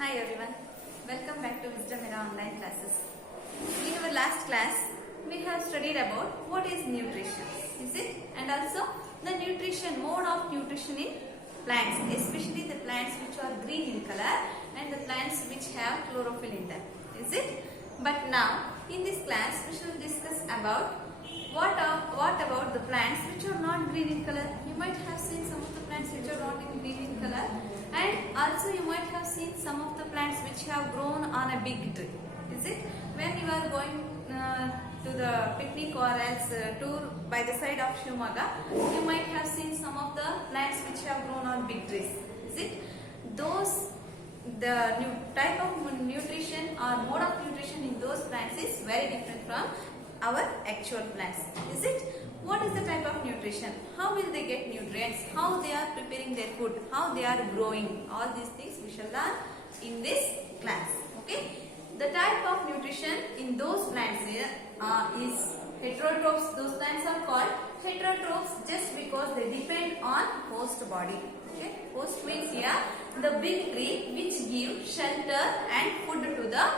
Hi everyone, welcome back to Wisdom Era online classes. In our last class, we have studied about what is nutrition, is it? And also the nutrition, mode of nutrition in plants, especially the plants which are green in color and the plants which have chlorophyll in them, is it? But now, in this class, we shall discuss about what about the plants which are not green in color. You might have seen some of the plants which are not in green in color, and also you might have seen some of the plants which have grown on a big tree. Is it? When you are going to the picnic or else tour by the side of Shivamogga, you might have seen some of the plants which have grown on big trees. Is it? The new type of nutrition or mode of nutrition in those plants is very different from our actual plants. Is it? What is the type of nutrition? How will they get nutrients? How they are preparing their food? How they are growing? All these things we shall learn in this class. Okay? The type of nutrition in those plants here is heterotrophs. Those plants are called heterotrophs just because they depend on host body. Okay? Host means here the big tree which gives shelter and food to the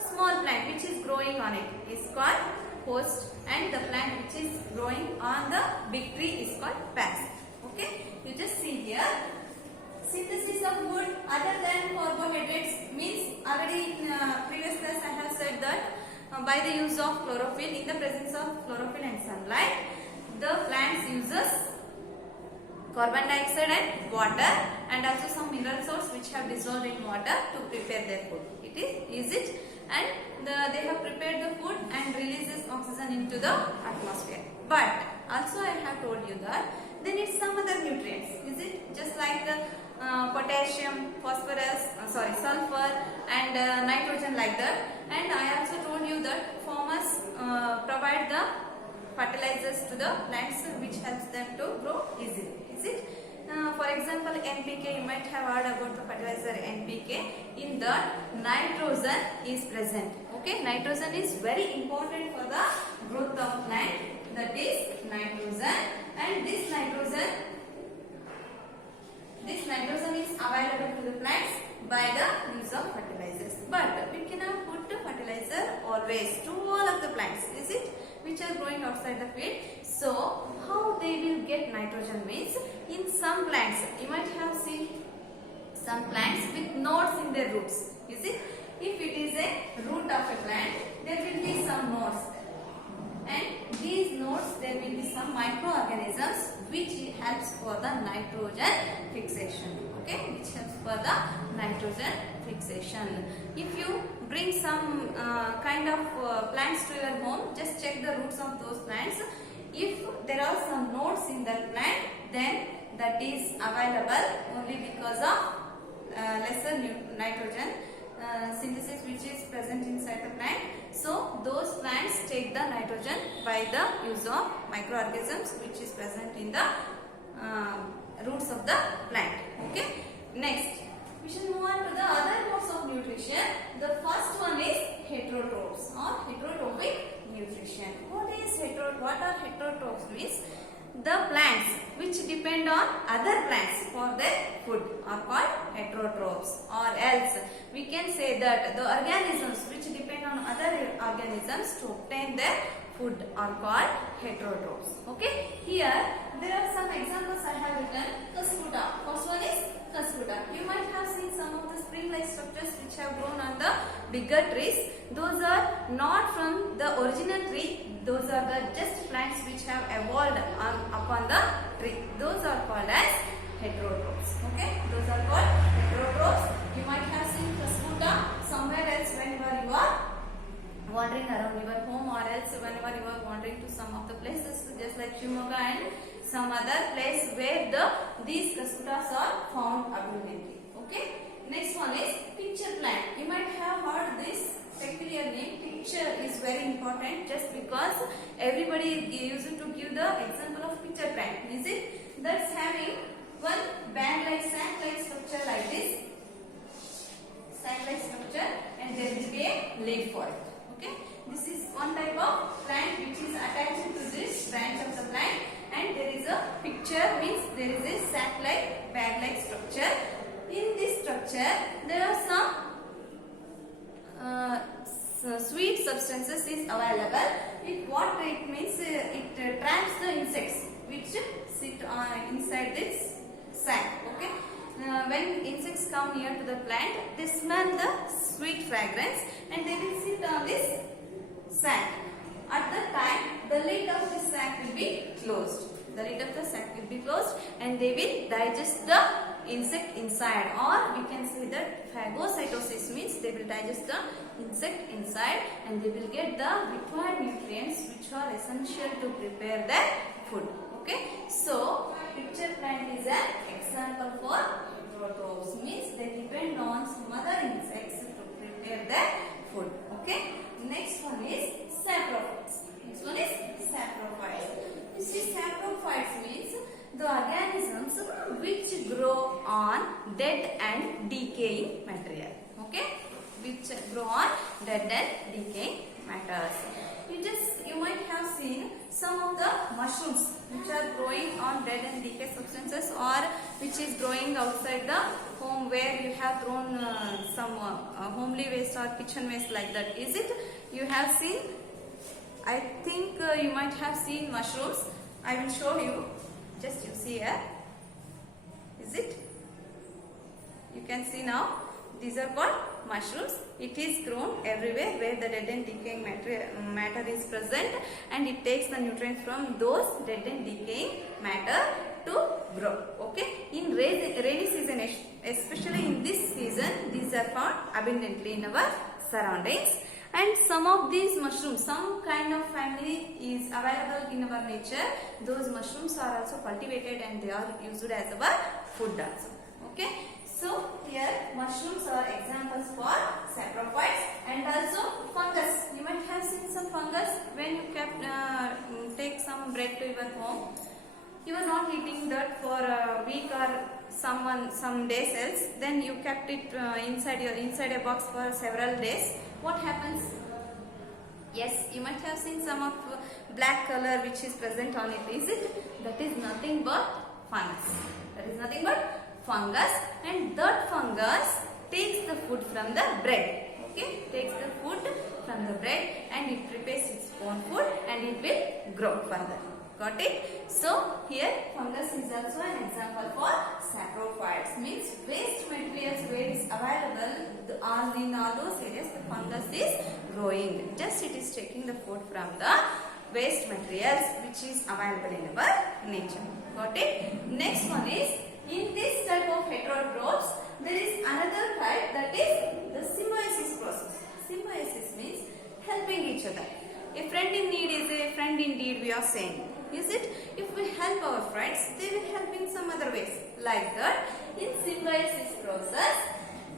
small plant which is growing on it is called host, and the plant which is growing on the big tree is called parasite. Okay? You just see here. Synthesis of food other than carbohydrates means already in previous class I have said that by the use of chlorophyll, in the presence of chlorophyll and sunlight, the plants uses carbon dioxide and water and also some mineral salts which have dissolved in water to prepare their food. Is it? And they have prepared the food and releases oxygen into the atmosphere. But also I have told you that they need some other nutrients. Is it? Just like the potassium, phosphorus, sulfur and nitrogen like that. And I also told you that farmers provide the fertilizers to the plants which helps them to grow easily. Is it? For example, NPK, you might have heard about the fertilizer NPK. In that, nitrogen is present. Okay, nitrogen is very important for the growth of plant. That is nitrogen, and this nitrogen is available to the plants by the use of fertilizers. But we cannot put the fertilizer always to all of the plants. Is it? Which are growing outside the field. So, how they will get nitrogen means, in some plants, you might have seen some plants with nodes in their roots. Is it? If it is a root of a plant, there will be some nodes. And these nodes, there will be some microorganisms which helps for the nitrogen fixation. Okay? Which helps for the nitrogen fixation. If you bring some kind of plants to your home, just check the roots of those plants. If there are some nodes in that plant, then that is available only because of lesser nitrogen synthesis which is present inside the plant. So those plants take the nitrogen by the use of microorganisms which is present in the roots of the plant. Okay. Next, we shall move on to the other modes of nutrition. The first one is heterotrophs or heterotrophic nutrition. What are heterotrophs means? The plants which depend on other plants for their food are called heterotrophs, or else we can say that the organisms which depend on other organisms to obtain their food are called heterotrophs. Okay, here there are some examples I have written. Cuscuta. First one is Cuscuta. You might have seen some of the spring-like structures which have grown on the bigger trees. Those are not from the original tree. Those are the just plants which have evolved upon the tree. Those are called as heterotrophs. Okay, those are called heterotrophs. You might have seen Cuscuta somewhere else whenever you are wandering around your home, or else whenever you are wandering to some of the places just like Shivamogga and some other place where these Cuscutas are found abundantly. Okay. Next one is picture plant. You might have heard this peculiar name. Picture is very important just because everybody used to give the example of picture plant. Is it? That's having one band-like, sac-like structure like this. Sac-like structure, and there will be a leaf for it. Okay, this is one type of plant which is attached to this branch of the plant, and there is a picture means there is a sac-like, bag-like structure. In this structure, there are some substances is available. What it means, it traps the insects which sit inside this sac. Okay. When insects come near to the plant, they smell the sweet fragrance and they will sit on this sac. At that time, the lid of the sac will be closed. The lid of the sac will be closed and they will digest the insect inside, or we can say that phagocytosis means they will digest the insect inside and they will get the required nutrients which are essential to prepare their food. Okay, so picture plant is an example for heterotrophs, means they depend on some other insects to prepare their food. Okay, next one is saprophytes. Next one is saprophytes. You see, saprophytes means the organisms which grow on dead and decaying material. Okay, which grow on dead and decaying matters. You might have seen some of the mushrooms which are growing on dead and decayed substances, or which is growing outside the home where you have thrown some homely waste or kitchen waste like that. Is it? You have seen? I think you might have seen mushrooms. I will show you. Just you see here. Is it? You can see now. These are called mushrooms. It is grown everywhere where the dead and decaying matter is present, and it takes the nutrients from those dead and decaying matter to grow. Okay. In rainy season, especially in this season, these are found abundantly in our surroundings. And some of these mushrooms, some kind of family is available in our nature. Those mushrooms are also cultivated and they are used as our food also. Okay. So here mushrooms are examples for saprophytes, and also fungus. You might have seen some fungus when you take some bread to your home. You are not eating that for a week or some days else. Then you kept it inside a box for several days. What happens? Yes, you might have seen some of black color which is present on it. Is it? That is nothing but fungus. That is nothing but fungus, and that fungus takes the food from the bread. Okay, takes the food from the bread and it prepares its own food and it will grow further. Got it? So here fungus is also an example for saprophytes, means waste materials where it is available in all those areas the fungus is growing. Just it is taking the food from the waste materials which is available in our nature. Got it? Next one is, in this type of heterotrophs, there is another type, that is the symbiosis process. Symbiosis means helping each other. A friend in need is a friend indeed, we are saying. Is it? If we help our friends, they will help in some other ways. Like that, in symbiosis process,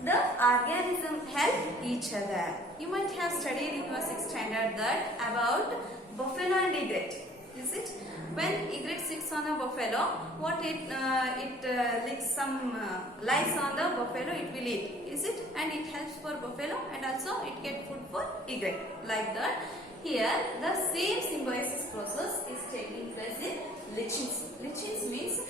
the organism help each other. You might have studied in your 6th standard that about buffalo and egret. Is it? When egret sits on a buffalo, what it licks some lice on the buffalo, it will eat. Is it? And it helps for buffalo and also it gets food for egret. Like that, here the same symbiosis process is taking place in lichens. Lichens means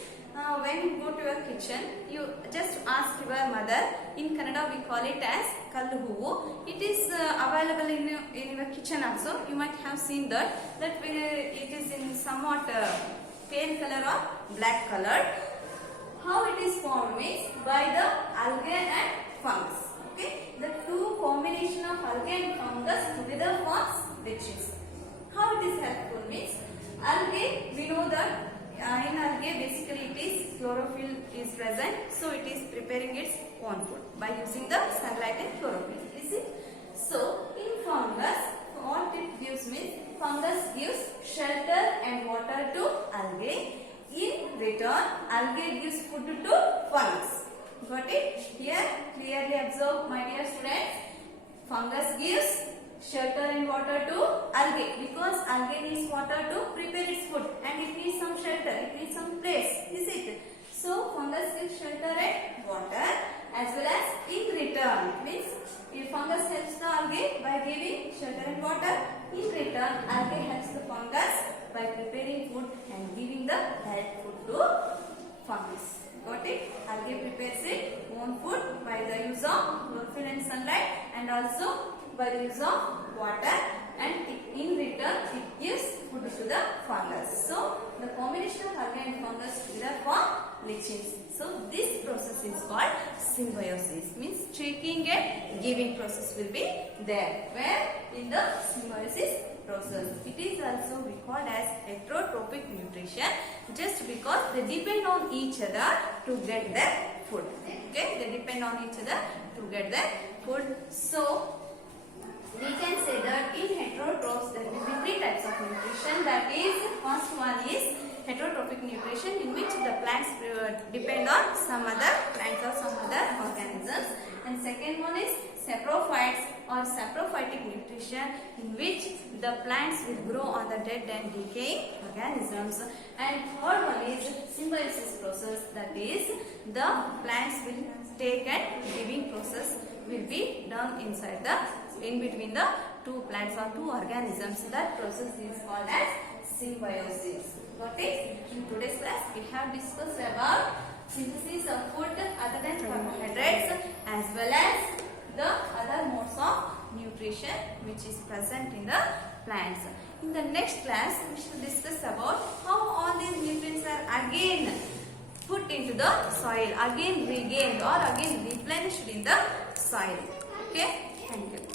when you go to your kitchen, you just ask your mother. In Kannada we call it as kallu. It is available in your kitchen also. You might have seen that it is in somewhat pale color or black color. How it is formed means by the algae and fungus. Okay, the two combination of algae and fungus together forms lichens. How it is helpful means, algae, we know that in algae basically it is chlorophyll is present, so it is preparing its own food by using the sunlight and chlorophyll. Is it? So in fungus, what it gives means, fungus gives shelter and water to algae. In return, algae gives food to fungus. Got it? Here clearly observe, my dear students. Fungus gives shelter and water to algae, because algae needs water to prepare its food and it needs some shelter, it needs some place. Is it? So fungus gives shelter and water, as well as in return, means if fungus helps the algae by giving shelter and water, in return algae helps the fungus by preparing food and giving the direct food to fungus. Got it? Algae prepares its own food by the use of chlorophyll and sunlight, and also by the use of water, and in return it gives food to the fungus. So the combination of algae and fungus together form lichens. So this process is called symbiosis, means taking and giving process will be there. Where in the symbiosis process, it is also recalled as heterotrophic nutrition, just because they depend on each other to get their food. Okay, they depend on each other to get their food. So we can say that in heterotrophs there will be three types of nutrition. That is, first one is heterotrophic nutrition, in which the plants depend on some other plants or some other organisms, and second one is saprophytes or saprophytic nutrition, in which the plants will grow on the dead and decaying organisms, and third one is symbiosis process, that is the plants will take and giving process will be done inside the in between the two plants or two organisms. That process is called as symbiosis. Got it? In today's class we have discussed about synthesis of food other than carbohydrates, as well as the other modes of nutrition which is present in the plants. In the next class we shall discuss about how all these nutrients are again put into the soil, again regained or again replenished in the soil. Okay? Thank you.